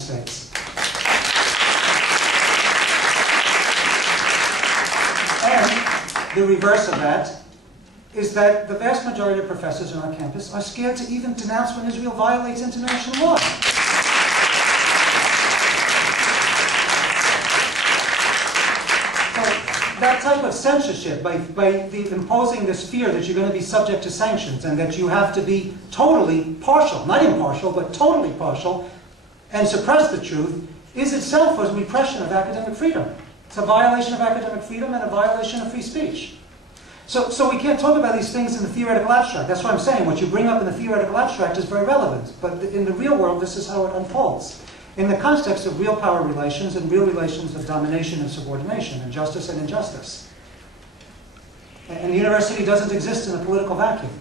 States. And the reverse of that is that the vast majority of professors on our campus are scared to even denounce when Israel violates international law. That type of censorship, by imposing this fear that you're going to be subject to sanctions and that you have to be totally partial, not impartial, but totally partial, and suppress the truth, is itself a repression of academic freedom. It's a violation of academic freedom and a violation of free speech. So we can't talk about these things in the theoretical abstract. That's what I'm saying. What you bring up in the theoretical abstract is very relevant. But in the real world, this is how it unfolds. In the context of real power relations and real relations of domination and subordination, and justice and injustice. And the university doesn't exist in a political vacuum.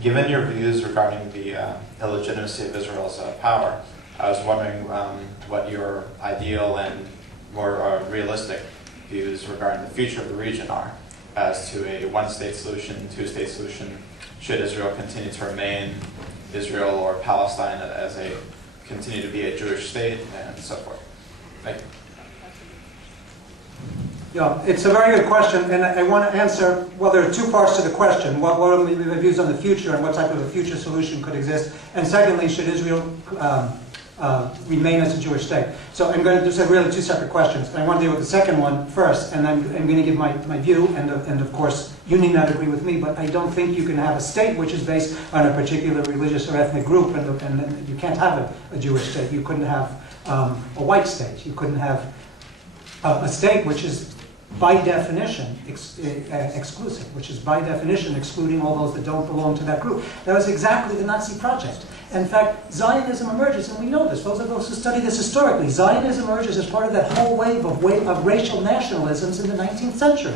Given your views regarding the illegitimacy of Israel's power, I was wondering what your ideal and more realistic views regarding the future of the region are as to a one-state solution, two-state solution. Should Israel continue to remain Israel or Palestine as continue to be a Jewish state and so forth? Thank you. Yeah, it's a very good question, and I want to answer, well, there are two parts to the question. What are the views on the future and what type of a future solution could exist? And secondly, should Israel remain as a Jewish state? So I'm going to just have really two separate questions. I want to deal with the second one first, and I'm going to give my view, and of course, you need not agree with me, but I don't think you can have a state which is based on a particular religious or ethnic group, and you can't have a Jewish state. You couldn't have a white state. You couldn't have a state which is by definition exclusive, which is by definition excluding all those that don't belong to that group. That was exactly the Nazi project. In fact, Zionism emerges, and we know this, those of us who study this historically, Zionism emerges as part of that whole wave of racial nationalisms in the 19th century,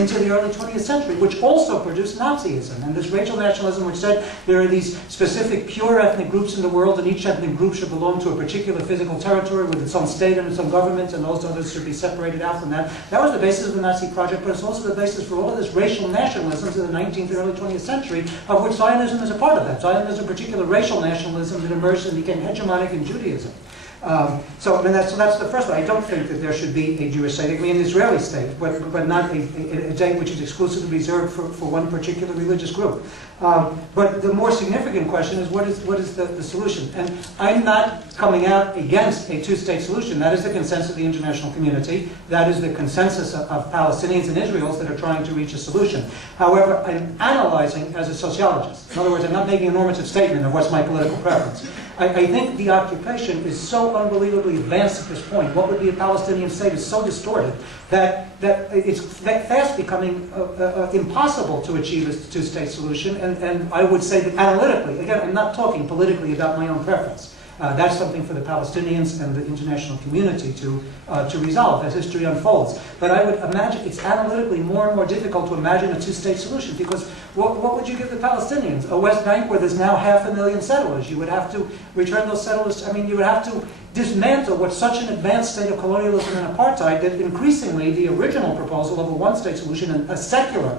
into the early 20th century, which also produced Nazism. And this racial nationalism which said there are these specific pure ethnic groups in the world, and each ethnic group should belong to a particular physical territory with its own state and its own government, and those others should be separated out from that. That was the basis of the Nazi project, but it's also the basis for all of this racial nationalism in the 19th and early 20th century, of which Zionism is a part of that. Zionism is a particular racial nationalism that emerged and became hegemonic in Judaism. So that's the first one. I don't think that there should be a Jewish state. It can be an Israeli state, but not a state which is exclusively reserved for one particular religious group. But the more significant question is what is the solution? And I'm not coming out against a two-state solution. That is the consensus of the international community. That is the consensus of Palestinians and Israelis that are trying to reach a solution. However, I'm analyzing as a sociologist. In other words, I'm not making a normative statement of what's my political preference. I think the occupation is so unbelievably advanced at this point. What would be a Palestinian state is so distorted that it's fast becoming impossible to achieve a two-state solution. And I would say that analytically, again, I'm not talking politically about my own preference. That's something for the Palestinians and the international community to resolve as history unfolds. But I would imagine it's analytically more and more difficult to imagine a two-state solution, because what would you give the Palestinians? A West Bank where there's now 500,000 settlers. You would have to return those settlers. I mean, you would have to dismantle what's such an advanced state of colonialism and apartheid that increasingly the original proposal of a one-state solution, and a secular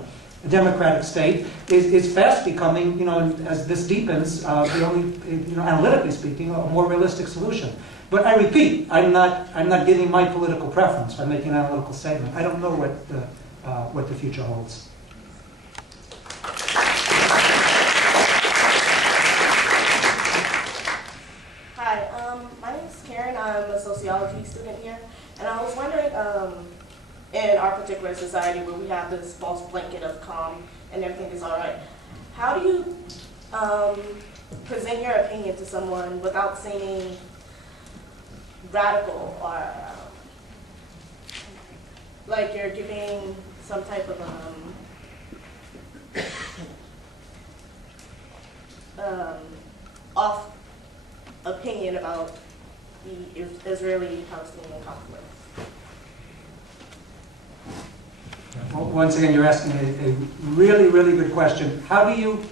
democratic state, is fast becoming, as this deepens, the only, analytically speaking, a more realistic solution. But I repeat, I'm not giving my political preference by making an analytical statement. I don't know what the future holds. Hi, my name is Karen. I'm a sociology student here, and I was wondering, in our particular society where we have this false blanket of calm and everything is all right, how do you present your opinion to someone without seeming radical or like you're giving some type of off opinion about the Israeli-Palestinian conflict? Well, once again, you're asking a really, really good question. How do you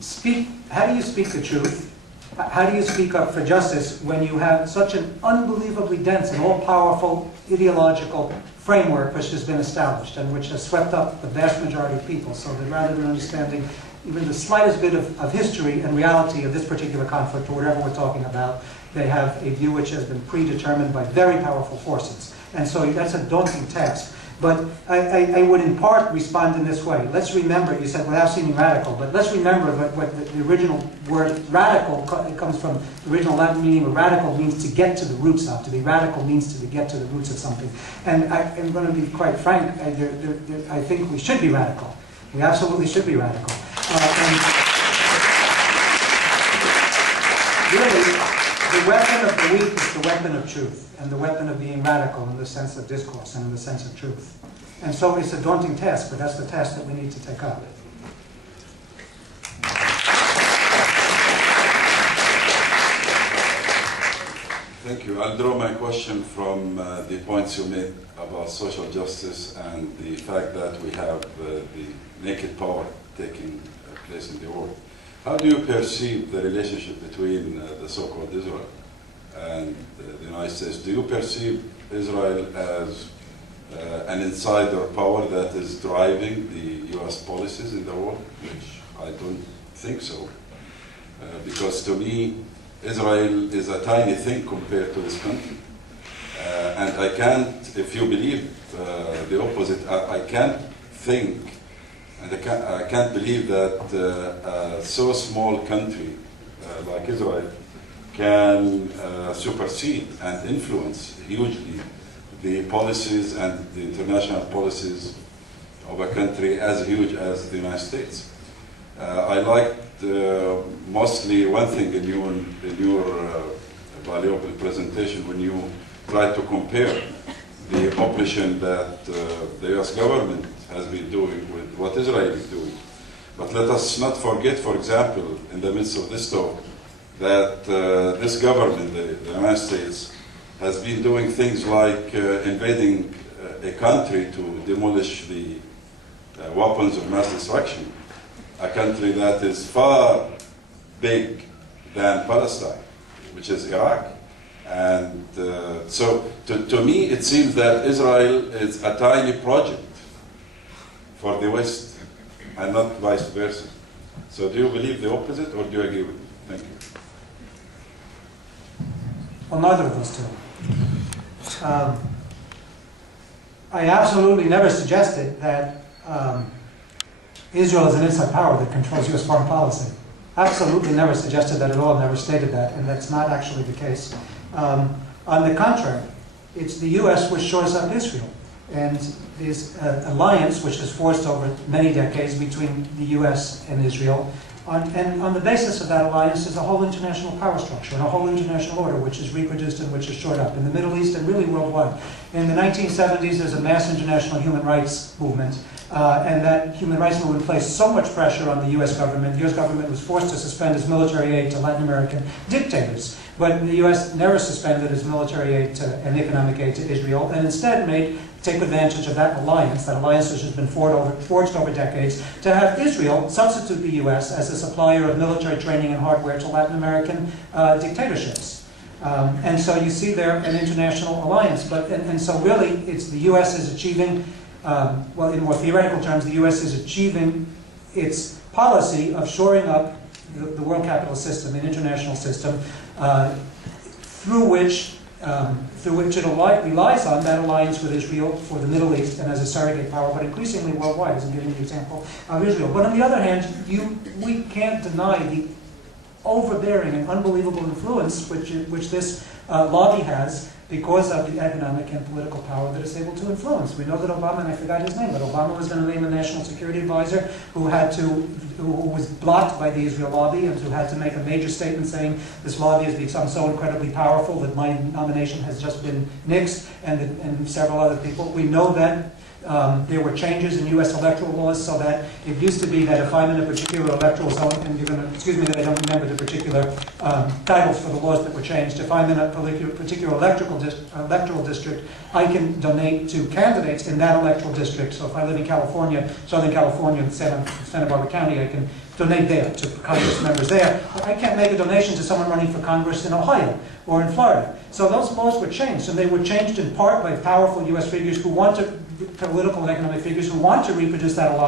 speak the truth? How do you speak up for justice when you have such an unbelievably dense and all-powerful ideological framework which has been established and which has swept up the vast majority of people, so that rather than understanding even the slightest bit of history and reality of this particular conflict or whatever we're talking about, they have a view which has been predetermined by very powerful forces. And so that's a daunting task. But I would in part respond in this way. Let's remember, you said without seeming radical, but let's remember what the original word radical comes from. The original Latin meaning of radical means to get to the roots of. To be radical means to get to the roots of something. And I'm going to be quite frank, I think we should be radical. We absolutely should be radical. And really, the weapon of the weak is the weapon of truth, and the weapon of being radical in the sense of discourse and in the sense of truth. And so it's a daunting task, but that's the task that we need to take up. Thank you. I'll draw my question from the points you made about social justice and the fact that we have the naked power taking place in the world. How do you perceive the relationship between the so-called Israel and the United States? Do you perceive Israel as an insider power that is driving the US policies in the world? Which I don't think so. Because to me, Israel is a tiny thing compared to this country. And I can't, if you believe the opposite, I can't think, and I can't believe that a so small country like Israel can supersede and influence hugely the policies and the international policies of a country as huge as the United States. I liked mostly one thing in your valuable presentation when you tried to compare the operation that the US government has been doing with what Israel is doing. But let us not forget, for example, in the midst of this talk, that this government, the United States, has been doing things like invading a country to demolish the weapons of mass destruction, a country that is far big than Palestine, which is Iraq. And so to me, it seems that Israel is a tiny project for the West and not vice versa. So do you believe the opposite, or do you agree with me? Thank you. Well, neither of those two. I absolutely never suggested that Israel is an inside power that controls US foreign policy. Absolutely never suggested that at all, never stated that, and that's not actually the case. On the contrary, it's the US which shores up Israel. And this alliance, which is forced over many decades between the US and Israel, and on the basis of that alliance is a whole international power structure and a whole international order which is reproduced and which is shored up in the Middle East and really worldwide. In the 1970s, there's a mass international human rights movement, and that human rights movement placed so much pressure on the US government. The US government was forced to suspend its military aid to Latin American dictators. But the US never suspended its military aid and economic aid to Israel, and instead take advantage of that alliance which has been forged over decades, to have Israel substitute the US as a supplier of military training and hardware to Latin American dictatorships. And so you see there an international alliance. And so really, it's the US is achieving, well, in more theoretical terms, the US is achieving its policy of shoring up the world capitalist system, an international system, through which it relies on that alliance with Israel for the Middle East and as a surrogate power, but increasingly worldwide, as I'm giving the example of Israel. But on the other hand, we can't deny the overbearing and unbelievable influence which this lobby has because of the economic and political power that it's able to influence. We know that Obama, and I forgot his name, but Obama was going to name a national security advisor who was blocked by the Israel lobby and who had to make a major statement saying this lobby has become so incredibly powerful that my nomination has just been nixed, and several other people. We know that There were changes in U.S. electoral laws so that it used to be that if I'm in a particular electoral zone, and you're going to excuse me that I don't remember the particular titles for the laws that were changed. If I'm in a particular electoral district, I can donate to candidates in that electoral district. So if I live in California, Southern California, in Santa Barbara County, I can donate there to Congress members there. But I can't make a donation to someone running for Congress in Ohio or in Florida. So those laws were changed, and they were changed in part by powerful U.S. figures who want to, political and economic figures who want to reproduce that alliance.